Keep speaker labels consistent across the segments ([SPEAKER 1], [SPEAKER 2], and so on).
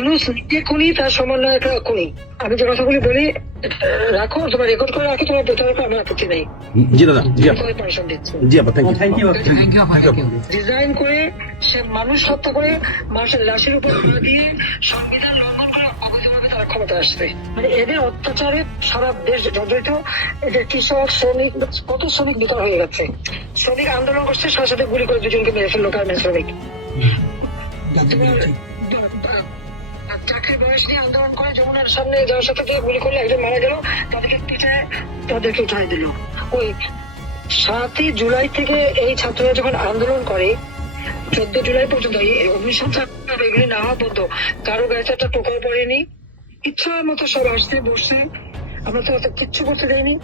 [SPEAKER 1] ইনুস নিজে খুনি তার সমন্বয়টা খুনি। আমি যে কথাগুলি বলি রাখো তোমার রেকর্ড করে রাখো তোমার প্রচার করে আমার আপত্তি নেই।
[SPEAKER 2] জি দাদা জি আপা।
[SPEAKER 1] তোমায় পারমিশন দিচ্ছি
[SPEAKER 2] জি আপা থ্যাংক ইউ
[SPEAKER 1] ডিজাইন করে সে মানুষ হত্যা করে মানুষের লাশের উপর দিয়ে সংবিধান লঙ্ঘন করে অবৈধভাবে তারা ক্ষমতা আসবে মানে এদের অত্যাচারে সারা দেশ জর্জরিত। এদের কৃষক শ্রমিক কত শ্রমিক বিতর হয়ে গেছে। শ্রমিক আন্দোলন করছে সাথে সাথে গুলি করে দুজনকে মেরে ফেলল গার্মেন্ট শ্রমিক। চাকরির বয়স নিয়ে আন্দোলন করে যমুনার সামনে সাথে দিয়ে গুলি করলে একজন মারা গেল তাদেরকে পিঠায় তাদেরকে উঠাই দিল। ওই সাতই জুলাই থেকে এই ছাত্ররা যখন আন্দোলন করে চোদ্দ জুলাই পর্যন্ত এই অগ্নিসংখ্যা এগুলি না হওয়া পর্যন্ত কারও গায়ে একটা টোকাও পড়েনি। ইচ্ছা মতো সব আসছে বসছে। আমরা তো অত কিচ্ছু করতে দেয়নি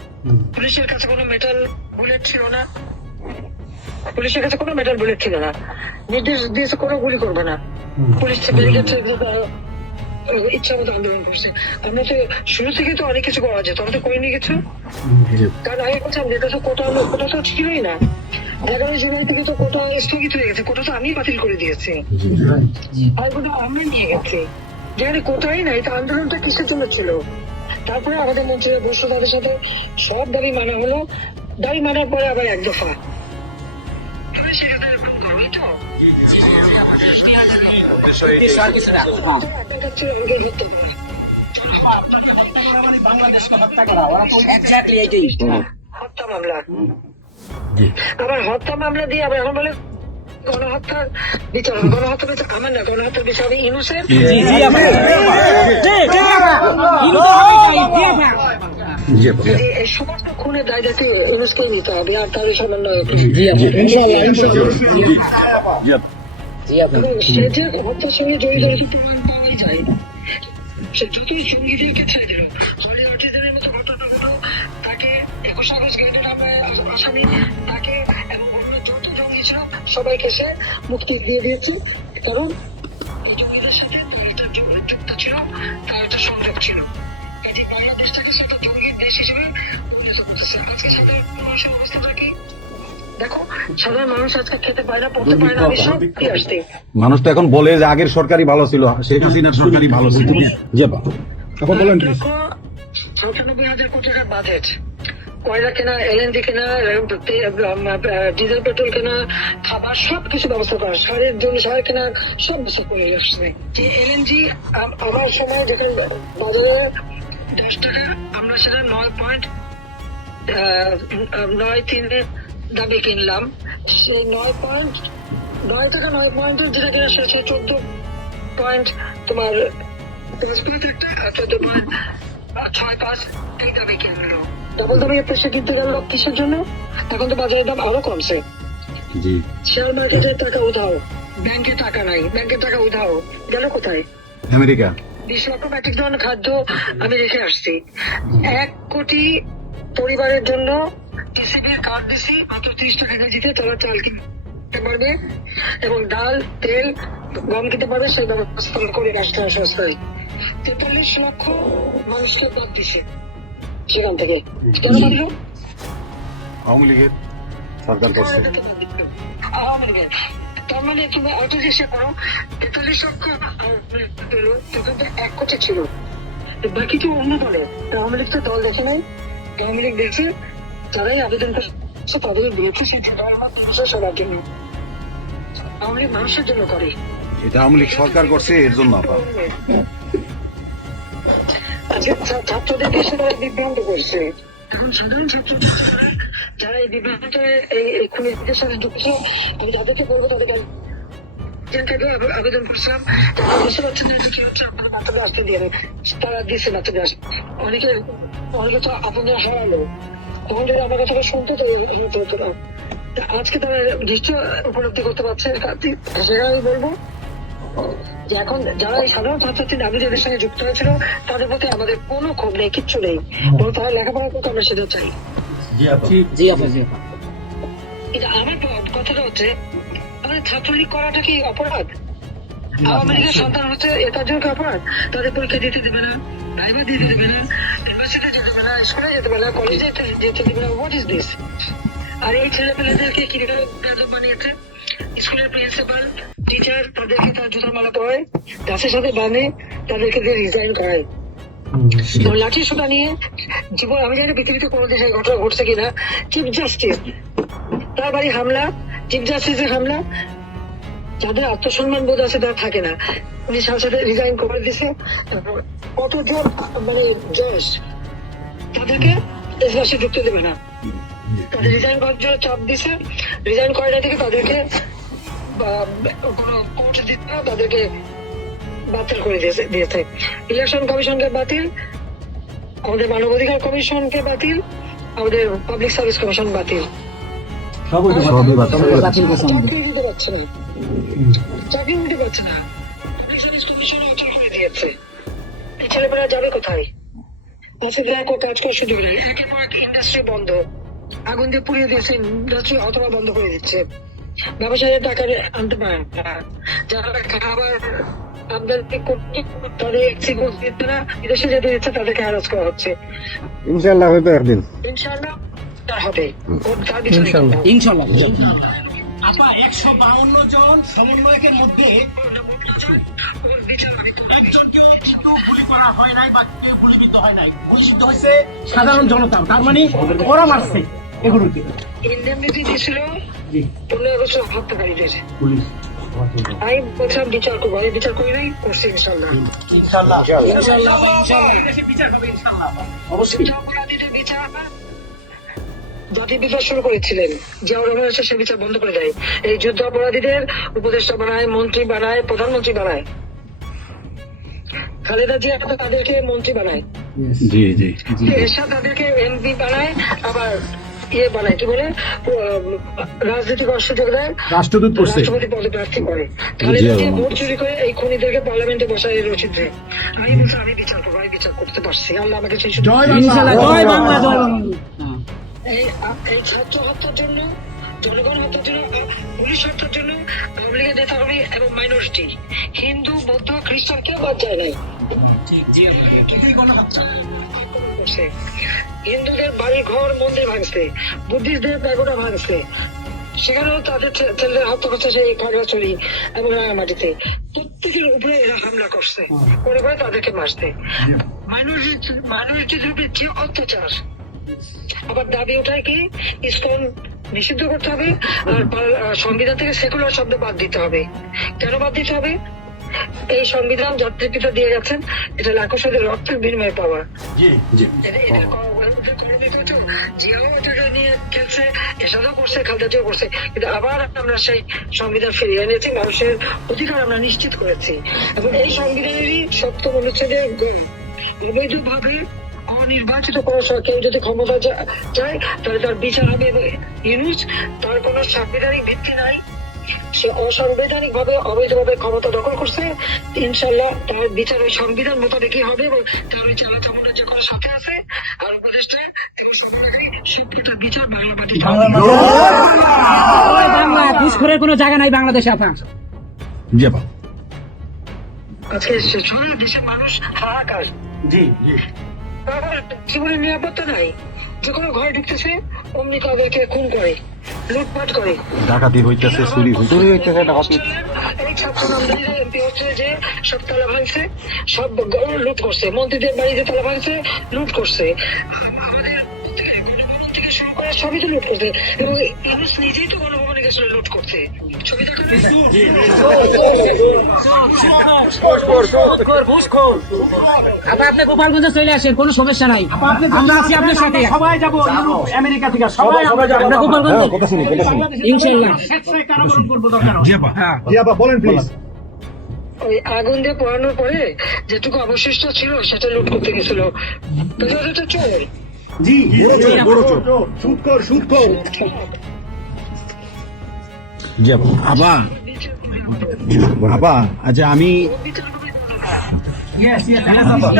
[SPEAKER 1] পুলিশের কাছে কোনো মেটাল বুলেট ছিল না। পুলিশের কাছে কোনো মেটাল বুলেট ছিল না। নির্দেশ দিয়েছে কোনো গুলি করবে না। পুলিশ ব্যারিকেড ইচ্ছা মতো আন্দোলন করছে। আমরা তো শুরু থেকে তো অনেক কিছু করা যেত আমরা তো করিনি কিছু? কারণ আমি বলছিলাম যেটা তো কোটা কোটা তো ছিলই না। এগারোই জুলাই থেকে তো কোটা স্থগিত হয়ে গেছে। কোটা তো আমি বাতিল করে দিয়েছি। আর আমরা নিয়ে গেছি। যেখানে কোটাই নাই তো আন্দোলনটা কিসের জন্য ছিল? তারপরে আমাদের মন্ত্রীরা বসল তাদের সাথে। সব দাবি মানা হলো। দাবি মানার পরে আবার এক দফা। তুমি সেটা তো? আবার হত্যা মামলা দিয়ে আবার এখন বলে গণহত্যার বিচার। গণহত্যার বিচার আমার না গণহত্যার বিচার ইনুসের সমস্ত খুনের দায় দায়িত্ব ইনুসকে নিতে হবে আর তার সমন্বয়
[SPEAKER 2] জি আপা
[SPEAKER 1] এবং সে সঙ্গে জড়িত রয়েছে প্রমাণ পাওয়াই যায়। সে যতই সঙ্গীদেরকে ছেড়ে দিল হলি আর্টিস্টদের মতো ঘটনা ঘটলো তাকে একুশ আগস্ট গেটের নামে আসামি তাকে এবং অন্য যত জঙ্গি ছিল সবাইকে সে মুক্তি দিয়ে দিয়েছে। কারণ এই জঙ্গিদের সাথে তার একটা যুক্ত ছিল তার একটা সংযোগ ছিল। কাজে বাংলাদেশটাকে সে একটা জঙ্গির দেশ হিসেবে উন্নত করতেছে। আজকে সাধারণ মানুষের অবস্থাটা কি? দেখো সাধারণ মানুষ আজকে খেতে পায় না পড়তে পায় না আমি সব দিয়ে আসতে
[SPEAKER 2] মানুষ তো এখন বলে যে আগের সরকারই ভালো ছিল শেখ হাসিনার সরকারই ভালো ছিল। জি আপা। এখন বলেন
[SPEAKER 1] সাতানব্বই হাজার কোটি টাকার বাজেট কয়লা কেনা এলএনজি কেনা ডিজেল পেট্রোল কেনা খাবার সব কিছু ব্যবস্থা করা। সারের জন্য সার কেনা সব ব্যবস্থা করে আসছে। যে এলএনজি আমার সময় যেখানে বাজারে দশ টাকা আমরা সেটা নয় পয়েন্ট নয় তিনে দামে কিনলাম। সেই নয় পয়েন্ট নয় টাকা নয় পয়েন্টের যেটা কিনা সেটা চোদ্দ পয়েন্ট তোমার পাঁচ পয়েন্ট আর চোদ্দ পয়েন্ট ছয় পাঁচ এই দামে কিনলো। ডাবল দামে পেশে কিনতে গেল কিসের জন্য? এখন তো বাজারের দাম আরও কমছে। শেয়ার মার্কেটের টাকা উধাও। ব্যাংকে টাকা নাই। ব্যাংকের টাকা উধাও। গেল কোথায়?
[SPEAKER 2] আমেরিকা।
[SPEAKER 1] বিশ লক্ষ মেট্রিক টন খাদ্য আমি রেখে আসছি। এক কোটি পরিবারের জন্য টিসিবির কার্ড দিছি মাত্র ত্রিশ টাকা কেজিতে তারা চাল কিনতে পারবে। এবং ডাল তেল গম কিনতে পারবে সেই ব্যবস্থা করে রাষ্ট্র সংস্থায় তেতাল্লিশ লক্ষ মানুষকে বাদ দিছে সেখান থেকে?
[SPEAKER 2] আওয়ামী লীগের সরকার করছে।
[SPEAKER 1] আওয়ামী লীগের। তার মানে তুমি আরেকটা জিনিস করো তেতাল্লিশ লক্ষ তখন তো এক কোটি ছিল। বাকি তো অন্য দলে। আওয়ামী লীগ তো দল দেখে নাই। আওয়ামী লীগ দেখে তারাই আবেদন করছে তাদের দিয়েছে সেই সবার জন্য আওয়ামী মানুষের জন্য করে।
[SPEAKER 2] এটা আওয়ামী লীগ সরকার করছে এর জন্য আপা
[SPEAKER 1] ছাত্রদেরকে সেটা বিভ্রান্ত করছে। সাধারণ ছাত্র যারা এই বিভ্রান্তে এই খুনিদের সাথে যুক্ত আমি যাদেরকে বলব তাদেরকে আবেদন করছিলাম। তারা বুঝতে পারছেন যে কি হচ্ছে আপনাদের আসতে দিয়ে তারা অনেকে অনেকে তো আপনাদের হারালো। তখন যদি আমার শুনতে তো হতো না আজকে তারা নিশ্চয় উপলব্ধি করতে পারছে। সেটা আমি বলব। যে এখন যারা এই সাধারণ ছাত্রছাত্রী নাবিদের সঙ্গে যুক্ত হয়েছিল তাদের প্রতি আমাদের কোনো ক্ষোভ নেই কিচ্ছু নেই। বরং তারা লেখাপড়া করতে আমরা সেটা চাই।
[SPEAKER 2] জি আপা।
[SPEAKER 3] জি
[SPEAKER 1] কিন্তু আমার কথাটা হচ্ছে আমাদের ছাত্রলীগ করাটা কি অপরাধ? আওয়ামী লীগের সন্তান হচ্ছে এটার জন্য কি তাদের পরীক্ষা দিতে দেবে না ভাইবা দিতে দেবে না ইউনিভার্সিটি যেতে দেবে না স্কুলে যেতে দেবে না কলেজে যেতে দেবে না হোয়াট ইজ দিস আর এই ছেলে পেলেদেরকে কীভাবে বেদব বানিয়েছে? স্কুলের প্রিন্সিপাল টিচার তাদেরকে তার জুতার মালা পরায় গাছের সাথে বাঁধে তাদেরকে দিয়ে রিজাইন করায়। লাঠি সোটা নিয়ে জীবন আমি জানি পৃথিবীতে কোনো দেশে ঘটনা ঘটছে কিনা। চিফ জাস্টিস তার বাড়ি হামলা চিফ জাস্টিসের হামলা যাদের আত্মসম্মান বোধ আছে তারা থাকে না। উনি সাথে সাথে রিজাইন করে দিছে কতজন মানে জজ, তাদেরকে দেশবাসী ঢুকতে দেবে না। তাদের রিজাইন করার জন্য চাপ দিছে রিজাইন করে না থেকে তাদেরকে কোনো কোর্ট দিতে না তাদেরকে বাতিল করে দিয়েছে দিয়েছে। ইলেকশন কমিশনকে বাতিল, আমাদের মানবাধিকার কমিশনকে বাতিল, আমাদের পাবলিক সার্ভিস কমিশন বাতিল।
[SPEAKER 2] সবই বাতিল করে দিচ্ছে।
[SPEAKER 1] চাকরি দিতে পারছে না। চাকরি দিতে পারছে না। পাবলিক সার্ভিস কমিশন অচল করে দিয়েছে এই ছেলেমেয়েরা যাবে কোথায়? আছে দেখো কাজ করার সুযোগ নেই। একের পর ইন্ডাস্ট্রি বন্ধ। আগুন দিয়ে পুড়িয়ে দিয়েছে ইন্ডাস্ট্রি অথবা বন্ধ করে দিচ্ছে। ব্যবসায়ীরা টাকা আনতে পারে না। যারা খাবার করছে
[SPEAKER 2] ইনশাল্লাহ হয়তো একদিন।
[SPEAKER 1] ইনশাআল্লাহ হবে।
[SPEAKER 3] ইনশাল্লাহ।
[SPEAKER 4] আপা একশো বাউন্ন জন সমন্বয়কের মধ্যে
[SPEAKER 1] ওর বিচার হবে।
[SPEAKER 4] একজনকেও গুলি করা হয় নাই বা কেউ গুলিবিদ্ধ হয় নাই। গুলিবিদ্ধ হয়েছে
[SPEAKER 3] সাধারণ জনতা তার মানে ওরা মারছে এগুলোকে।
[SPEAKER 1] ইন্ডেমনিটি দিয়েছিল পনেরো আগস্ট হত্যাকারীদের
[SPEAKER 3] পুলিশ।
[SPEAKER 1] আমি বলছিলাম বিচার করব। আমি বিচার করি নাই করছি ইনশাল্লাহ।
[SPEAKER 4] ইনশাল্লাহ।
[SPEAKER 3] দেশে বিচার হবে ইনশাল্লাহ
[SPEAKER 4] অবশ্যই
[SPEAKER 1] বিচার জাতি বিচার শুরু করেছিলেন জিয়াউর রহমান সে বিচার বন্ধ করে দেয়। এই যুদ্ধ অপরাধীদের উপদেষ্টা বানায় মন্ত্রী বানায় প্রধানমন্ত্রী বানায়। খালেদা জিয়া তাদেরকে মন্ত্রী বানায়।
[SPEAKER 2] জি জি
[SPEAKER 1] এরশাদ তাদেরকে এমপি বানায় আবার ইয়ে বানায় কি বলে? রাজনৈতিক অসুযোগ দেয়।
[SPEAKER 2] রাষ্ট্রদূত
[SPEAKER 1] রাষ্ট্রপতি পদে প্রার্থী করে। খালেদা জিয়া ভোট চুরি করে এই খুনিদেরকে পার্লামেন্টে বসায় এর উচিত আমি বলছি আমি বিচার করব আমি বিচার করতে পারছি। আল্লাহ আমাকে সেই
[SPEAKER 3] জয় বাংলা জয় বাংলা।
[SPEAKER 1] এই এই ছাত্র হত্যার জন্য জনগণ হত্যার জন্য পুলিশ হত্যার জন্য আওয়ামী লীগের নেতা এবং মাইনরিটি হিন্দু বৌদ্ধ খ্রিস্টান কেউ বাদ যায় নাই। হিন্দুদের বাড়ি ঘর মন্দির ভাঙছে বুদ্ধিস্টদের প্যাগোডা ভাঙছে। সেখানেও তাদের ছেলেদের হত্যা করছে সেই খাগড়াছড়ি এবং রাঙামাটিতে। প্রত্যেকের উপরে এরা হামলা করছে। করে করে তাদেরকে মারছে। মাইনরিটি মাইনরিটিদের বিরুদ্ধে অত্যাচার আবার দাবি ওঠায় কি? ইসকন নিষিদ্ধ করতে হবে আর সংবিধান থেকে সেকুলার শব্দ বাদ দিতে হবে। কেন বাদ দিতে হবে? এই সংবিধান জাতির পিতা দিয়ে গেছেন এটা লাখো সাথে রক্তের বিনিময়ে পাওয়া। এটা এটা ক- ওদের করে দিতে হতো। জিয়াও এটাকে নিয়ে খেলছে এসাদও করছে খালদাটিও করছে। কিন্তু আবার আমরা সেই সংবিধান ফিরিয়ে এনেছি মানুষের অধিকার আমরা নিশ্চিত করেছি। এবং এই সংবিধানেরই সপ্তম অনুচ্ছেদের অবৈধভাবে অনির্বাচিত কোনো কেউ যদি ক্ষমতা চায় তাহলে তার বিচার হবে ইউনুস তার কোনো সাংবিধানিক ভিত্তি নাই। সে অসাংবিধানিক ভাবে অবৈধভাবে ক্ষমতা দখল করছে। ইনশাল্লাহ তার বিচার ওই সংবিধান মোতাবেকই হবে এবং তার ওই চালা চামড়া যে কোনো সাথে আছে আর উপদেষ্টা সরকারি সবকে তার বিচার বাংলা পার্টি
[SPEAKER 3] বাংলা ঘুষখোরের কোনো জায়গা নাই বাংলাদেশে আপনার?
[SPEAKER 2] জি আপা।
[SPEAKER 1] আজকে সে- সারা দেশের মানুষ হাহাকার।
[SPEAKER 3] জি জি।
[SPEAKER 1] তারপর জীবনের নিরাপত্তা নাই। যে কোনো ঘরে ঢুকতেছে অমনি তাদেরকে খুন করে লুটপাট করে।
[SPEAKER 2] ডাকাতি হইতেছে চুরি হইতেছে।
[SPEAKER 1] এই ছাত্র নামদারিরা এমপি হচ্ছে যে সব তালা ভাঙছে সব লুট করছে। মন্ত্রীদের বাড়িতে তালা ভাঙছে লুট করছে। আমাদের সবই তো লুট করছে। এবং ইউনুস নিজেই তো গণভবনে গেছিল লুট করতে ছবি
[SPEAKER 3] আপা আপনি গোপালগঞ্জে চলে আসেন কোনো সমস্যা নাই। আমরা আছি আপনার সাথে।
[SPEAKER 4] সবাই যাব আমেরিকা থেকে সবাই আমরা যাব।
[SPEAKER 3] গোপালগঞ্জ।
[SPEAKER 2] হ্যাঁ,
[SPEAKER 4] কারাবরণ করব দরকার
[SPEAKER 2] জি আপা জি আপা বলেন প্লিজ
[SPEAKER 1] ওই আগুন দিয়ে পোড়ানোর পরে যেটুকু অবশিষ্ট ছিল সেটা লুট করতে গেছিল। কিন্তু ওটা তো চোর।
[SPEAKER 2] বড় চোর সুদকর সুদকর জি আপা আপা আপা আচ্ছা আমি।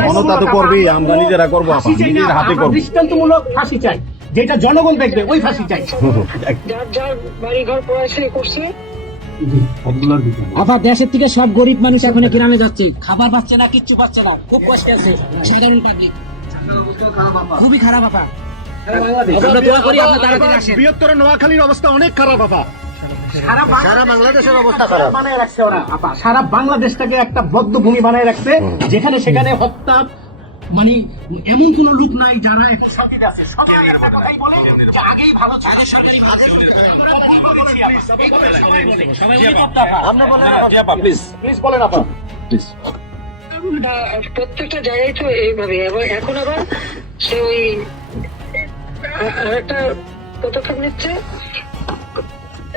[SPEAKER 2] জনতা তো করবেই আমরা নিজেরা করব আপা নিজের হাতে করব।
[SPEAKER 4] দৃষ্টান্তমূলক ফাঁসি চাই। যেটা জনগণ দেখবে ওই ফাঁসি চাই।
[SPEAKER 1] যার যার বাড়ি ঘর পড়াইছে করছে।
[SPEAKER 3] আপা দেশের থেকে সব গরিব মানুষ এখন গ্রামে যাচ্ছে। খাবার পাচ্ছে না কিচ্ছু পাচ্ছে না। খুব কষ্টে আছে। সাধারণ পাবলিক খুবই খারাপ আপা
[SPEAKER 2] বৃহত্তর নোয়াখালীর অবস্থা অনেক খারাপ আপা
[SPEAKER 4] সারা বাংলাদেশের অবস্থা খারাপ। বানায় রাখছে ওরা। আপা সারা বাংলাদেশটাকে একটা বদ্ধ ভূমি বানায় রাখছে যেখানে সেখানে হত্যা মানে এমন কোন লোক নাই যারা এখন আছে সবাই একটা কথাই বলে যে আগেই ভালো ছিল। সরকারি কাজে আমরা বলেন প্লিজ প্লিজ বলেন আপা।
[SPEAKER 1] না, প্রত্যেকটা জায়গায় তো এইভাবে। এবং এখন আবার সে ওই আরেকটা পদক্ষেপ নিচ্ছে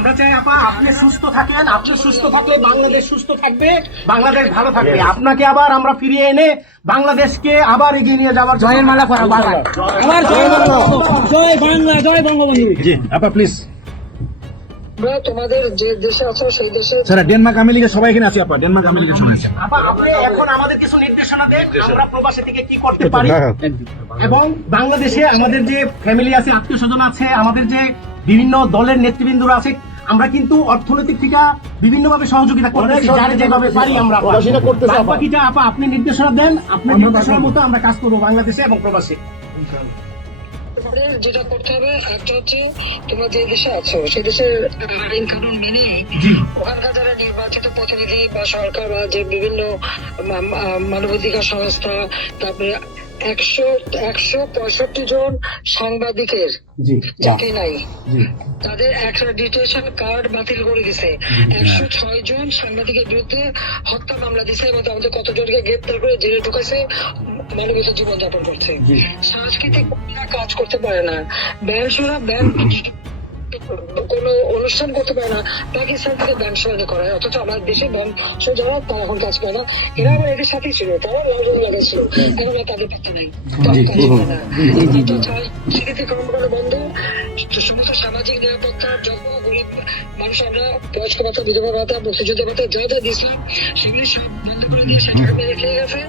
[SPEAKER 4] আমরা চাই আপা আপনি সুস্থ থাকেন আপনি সুস্থ থাকলে বাংলাদেশ সুস্থ থাকবে বাংলাদেশ ভালো থাকবে। আপনাকে আবার আমরা ফিরিয়ে এনে বাংলাদেশকে আবার এগিয়ে নিয়ে যাওয়ার
[SPEAKER 3] জয়ের মালা আবার জয় বাংলা জয় বাংলা জয় বঙ্গবন্ধু।
[SPEAKER 2] জি আপা প্লিজ
[SPEAKER 1] তোমাদের যে দেশে আছো সেই দেশে
[SPEAKER 2] স্যার ডেনমার্ক আমেরিকা সবাই এখানে আছে আপা। ডেনমার্ক আমেরিকা সবাই আছে।
[SPEAKER 4] আপা আপনি এখন আমাদের কিছু নির্দেশনা দেন আমরা প্রবাসী থেকে কি করতে পারি। এবং বাংলাদেশে আমাদের যে ফ্যামিলি আছে আত্মীয় স্বজন আছে আমাদের যে বিভিন্ন দলের নেতৃবৃন্দরা আছে আমরা কিন্তু অর্থনৈতিক থেকে বিভিন্ন ভাবে সহযোগিতা করতেছি যার যেভাবে পারি আমরা বাদ বাকিটা আপা আপনি নির্দেশনা দেন আপনার নির্দেশনা মতো আমরা কাজ করব বাংলাদেশে এবং প্রবাসী।
[SPEAKER 1] যেটা করতে হবে একটা হচ্ছে তোমরা যে দেশে আছো সেই দেশের আইন কানুন মেনে ওখানকার যারা নির্বাচিত প্রতিনিধি বা সরকার বা যে বিভিন্ন মানবাধিকার সংস্থা তারপরে একশো একশো পঁয়ষট্টি জন সাংবাদিকের চাকরি নাই। তাদের অ্যাক্রেডিটেশন কার্ড বাতিল করে দিছে। একশো ছয় জন সাংবাদিকের বিরুদ্ধে হত্যা মামলা দিছে এবং তাদের কতজনকে গ্রেপ্তার করে জেলে ঢুকাইছে মানবিক জীবন যাপন করছে সাংস্কৃতিক কাজ করতে পারে না। ব্যান্ড শোনা কোনো অনুষ্ঠান করতে পারে না পাকিস্তান থেকে ব্যান্ড শোনা করে অথচ আমার দেশে ব্যান্ড শো যারা তারা এখন কাজ করে না। এরা আমার এদের সাথেই ছিল তারা লাউডন লাগাইছিল এখন আর তাদের পাচ্ছে নাই। সেক্ষেত্রে কর্মকাণ্ড বন্ধ। সমস্ত সামাজিক নিরাপত্তার জন্য গরিব মানুষ আমরা বয়স্ক ভাতা বিধবা ভাতা মুক্তিযুদ্ধ ভাতা যা যা দিয়েছিলাম সেগুলি সব বন্ধ করে দিয়ে সেটাকে মেরে খেয়ে গেছে।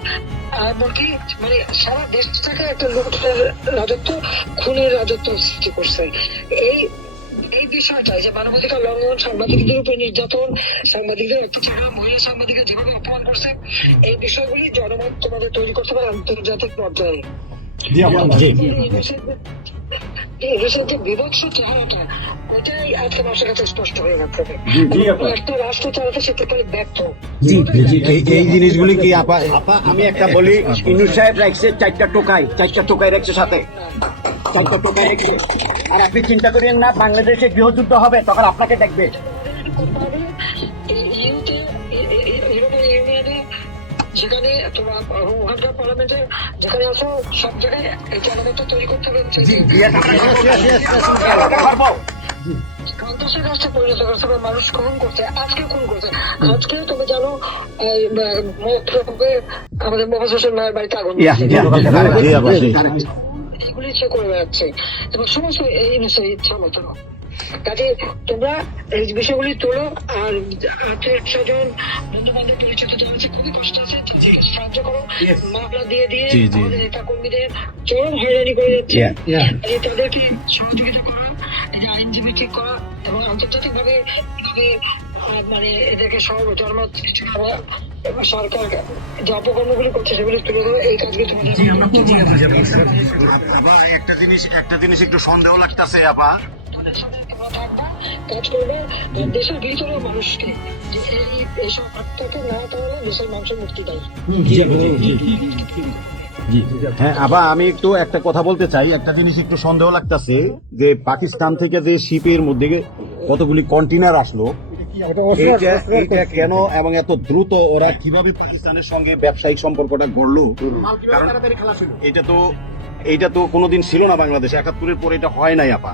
[SPEAKER 1] এমনকি মানে সারা দেশটাকে একটা লুটের রাজত্ব খুনের রাজত্ব সৃষ্টি করছে। এই এই বিষয়টা যে মানবাধিকার লঙ্ঘন সাংবাদিকদের উপর নির্যাতন সাংবাদিকদের অত্যাচার মহিলা সাংবাদিকরা যেভাবে অপমান করছে এই বিষয়গুলি জনমত তোমাদের তৈরি করতে পারে আন্তর্জাতিক পর্যায়ে।
[SPEAKER 2] জি আপা জি
[SPEAKER 1] এই দেশের যে বিভৎস চেহারাটা? ওটাই আজকে মানুষের কাছে স্পষ্ট হয়ে যাচ্ছে একটা রাষ্ট্র চালাতে সে টোটালি ব্যর্থ।
[SPEAKER 2] জি জি এই- এই জিনিসগুলি কি আপা
[SPEAKER 5] আপা আমি একটা বলি ইনু সাহেব রাখছে চারটা টোকাই চারটা টোকাই রাখছে সাথে। চারটা টোকাই রাখছে। আর আপনি চিন্তা করেন না বাংলাদেশে গৃহযুদ্ধ হবে তখন আপনাকে দেখবে।
[SPEAKER 1] তোমার ওখানকার পার্লামেন্টে যেখানে আসো সব জায়গায় এই জনমতটা তৈরি করতে হবে সন্ত্রাসের রাষ্ট্রে পরিণত করছে বা মানুষ খুন করছে আজকে খুন করছে আজকে তুমি জানো আমাদের হোসেন মায়ের বাড়িতে আগুন
[SPEAKER 2] ইয়া।
[SPEAKER 1] এগুলি সে করে বেড়াচ্ছে এবং সমস্ত এই বিষয়ে ইচ্ছা মতো কাজে তোমরা এই বিষয়গুলি তোলো আর আত্মীয় স্বজন বন্ধু বান্ধব পরিচিত যারা আছে খুবই কষ্ট আছে সাহায্য করো। মামলা দিয়ে দিয়ে। আমাদের নেতা কর্মীদের চরম হয়রানি করে যাচ্ছে তাদেরকে সহযোগিতা করা এই যে আইনজীবী ঠিক করা এবং আন্তর্জাতিক ভাবে মানে এদেরকে সহ জনমত সৃষ্টি করা সরকার যে অপকর্মগুলি করছে সেগুলি তুলে ধরে এই কাজগুলি তোমাদের
[SPEAKER 2] একটা জিনিস একটা জিনিস একটু সন্দেহ লাগতেছে আপা
[SPEAKER 1] করবে দেশের ভিতরে মানুষকে যে এই এইসব আত্মাকে না তাহলে দেশের মানুষের মুক্তি দেয়
[SPEAKER 2] হ্যাঁ আবার আমি একটু একটা কথা বলতে চাই একটা জিনিস একটু সন্দেহ লাগতাছে যে পাকিস্তান থেকে যে শিপের মধ্যে কতগুলি কন্টেনার আসলো এইটা কেন এবং এত দ্রুত ওরা কীভাবে পাকিস্তানের সঙ্গে ব্যবসায়িক সম্পর্কটা গড়লো কারণ এটা তো এইটা তো কোনোদিন ছিল না বাংলাদেশে একাত্তরের পরে এটা হয় নাই আপা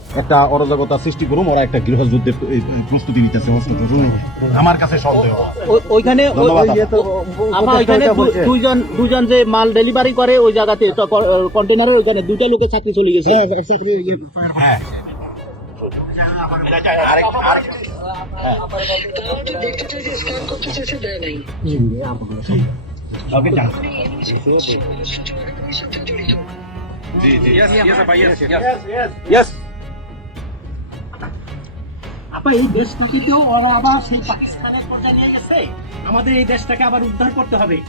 [SPEAKER 2] একটা অরাজকতা সৃষ্টি করুম ওরা একটা গৃহযুদ্ধের প্রস্তুতি নিতেছে আমার কাছে সন্দেহ।
[SPEAKER 6] ওইখানে আপা। ওইখানে দুইজন দুজন যে মাল ডেলিভারি করে ওই জায়গাতে কন্টেনারের ওইখানে দুইটা লোকে চাকরি চলে গেছে।
[SPEAKER 1] তারা তো দেখতে চাইছে স্ক্যান করতে
[SPEAKER 4] আপা এই দেশটাকে তো ওরা আবার সেই পাকিস্তানের পর্যায়ে নিয়ে গেছে। আমাদের এই দেশটাকে আবার উদ্ধার করতে হবে।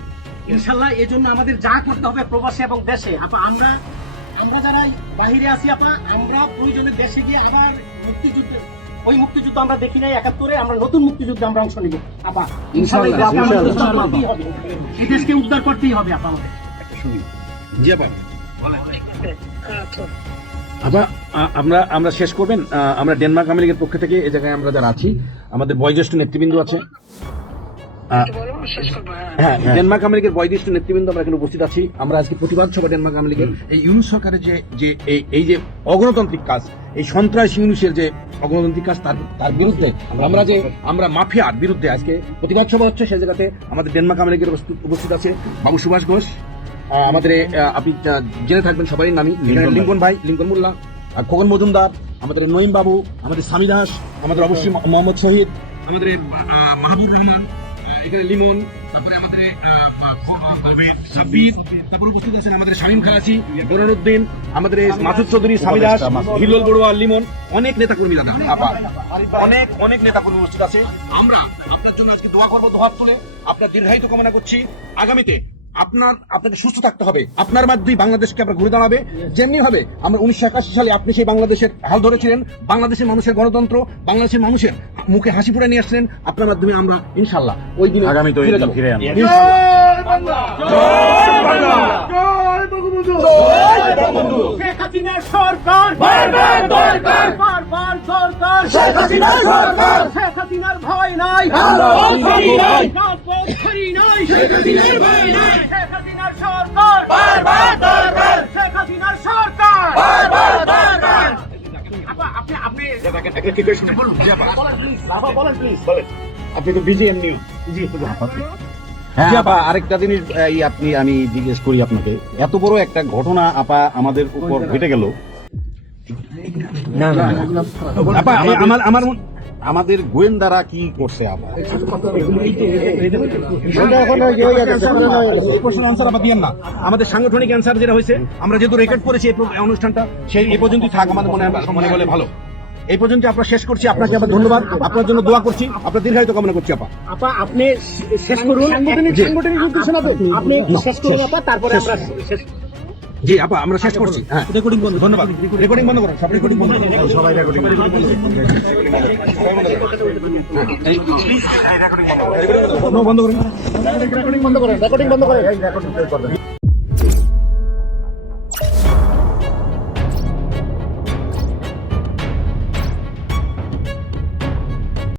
[SPEAKER 4] ইনশাল্লাহ এই জন্য আমাদের যা করতে হবে প্রবাসী এবং দেশে। আপা আমরা আমরা যারা বাহিরে আছি আপা আমরা প্রয়োজনে দেশে গিয়ে আবার মুক্তিযুদ্ধে ওই মুক্তিযুদ্ধ আমরা দেখি নাই একাত্তরে আমরা নতুন মুক্তিযুদ্ধে আমরা অংশ নিব। আপা ইনশাল্লাহ এই দেশকে উদ্ধার করতেই হবে। এই দেশকে উদ্ধার করতেই হবে আপা আমাদের।
[SPEAKER 1] আচ্ছা।
[SPEAKER 7] আবার আ- আমরা আমরা শেষ করবেন। আমরা ডেনমার্ক আমেরিকার পক্ষ থেকে এই জায়গায় আমরা যারা আছি আমাদের বয়োজ্যেষ্ঠ নেতৃবৃন্দ আছে।
[SPEAKER 1] হ্যাঁ
[SPEAKER 7] হ্যাঁ। ডেনমার্ক আমেরিকার বয়োজ্যেষ্ঠ নেতৃবৃন্দ আমরা এখানে উপস্থিত আছি। আমরা আজকে প্রতিবাদ সভা ডেনমার্ক আমেরিকার এই ইউনুস সরকারের যে যে এই- যে অগণতান্ত্রিক কাজ এই সন্ত্রাস ইউনুসের যে অগণতান্ত্রিক কাজ তার তার বিরুদ্ধে আমরা যে আমরা মাফিয়ার বিরুদ্ধে আজকে প্রতিবাদ সভা হচ্ছে সেই জায়গাতে আমাদের ডেনমার্ক আমেরিকার উপস্থিত- উপস্থিত আছে বাবু সুভাষ ঘোষ। আহ, আমাদের আপনি জেনে থাকবেন সবাই নামি এখানে
[SPEAKER 2] ভাই।
[SPEAKER 7] লিঙ্কন ভাই লিঙ্কন মোল্লা। খোকন মজুমদার, আমাদের নঈম বাবু আমাদের স্বামী দাস, আমাদের অবশ্যই মোহাম্মদ শহীদ, আমাদের মাহবুব রহমান এখানে লিমন, তারপরে আমাদের তারপর উপস্থিত আছেন আমাদের আমাদের চৌধুরী দাস লিমন, অনেক নেতা অনেক অনেক নেতা উপস্থিত আছে। আমরা আপনার জন্য আজকে দোয়া করব দোহাত তুলে আপনার দীর্ঘায়িত কামনা করছি। আগামীতে আপনার, আপনাকে সুস্থ থাকতে হবে। আপনার মাধ্যমে বাংলাদেশকে আপনার ঘুরে দাঁড়াবে। যেমনি হবে আমরা উনিশশো একাশি সালে আপনি সেই বাংলাদেশের হাল ধরেছিলেন। বাংলাদেশের মানুষের গণতন্ত্র, বাংলাদেশের মানুষের মুখে হাসি ফুটে নিয়ে আসছিলেন আপনার মাধ্যমে আমরা ইনশাল্লাহ ওই দিন
[SPEAKER 2] আগামী তো
[SPEAKER 7] ফিরে
[SPEAKER 4] সরকার। বারবার দরকার বলুন প্লিজ বাবা বলেন প্লিজ
[SPEAKER 2] আপনি তো বিজিএম নিউজ
[SPEAKER 4] জি
[SPEAKER 2] হ্যাঁ আপা আরেকটা জিনিস এই আপনি আমি জিজ্ঞেস করি আপনাকে। এত বড় একটা ঘটনা আপা আমাদের উপর ঘটে গেল। আপা আমার আমার আমাদের গোয়েন্দারা কি করছে
[SPEAKER 7] আবার দিয়েন না। আমাদের সাংগঠনিক অ্যান্সার যেটা হয়েছে আমরা যেহেতু রেকর্ড করেছি এই অনুষ্ঠানটা সেই এ পর্যন্তই থাক আমাদের মনে হয়- মনে বলে ভালো। এই পর্যন্ত আমরা শেষ করছি। আপনাকে আবার ধন্যবাদ। আপনার জন্য দোয়া করছি। আপনার দীর্ঘায়িত কামনা করছি আপা।
[SPEAKER 4] আপা আপনি শেষ করুন। সাংগঠনিক সাংগঠনিক উদ্দেশ্য আপনি শেষ করুন আপা। তারপরে আমরা শেষ
[SPEAKER 7] জি আপা আমরা শেষ করছি। হ্যাঁ। রেকর্ডিং বন্ধ। ধন্যবাদ। রেকর্ডিং বন্ধ করুন। সব রেকর্ডিং বন্ধ করুন।
[SPEAKER 2] সবাই রেকর্ডিং
[SPEAKER 7] বন্ধ করুন।
[SPEAKER 2] রেকর্ডিং বন্ধ করেন। রেকর্ডিং বন্ধ করেন।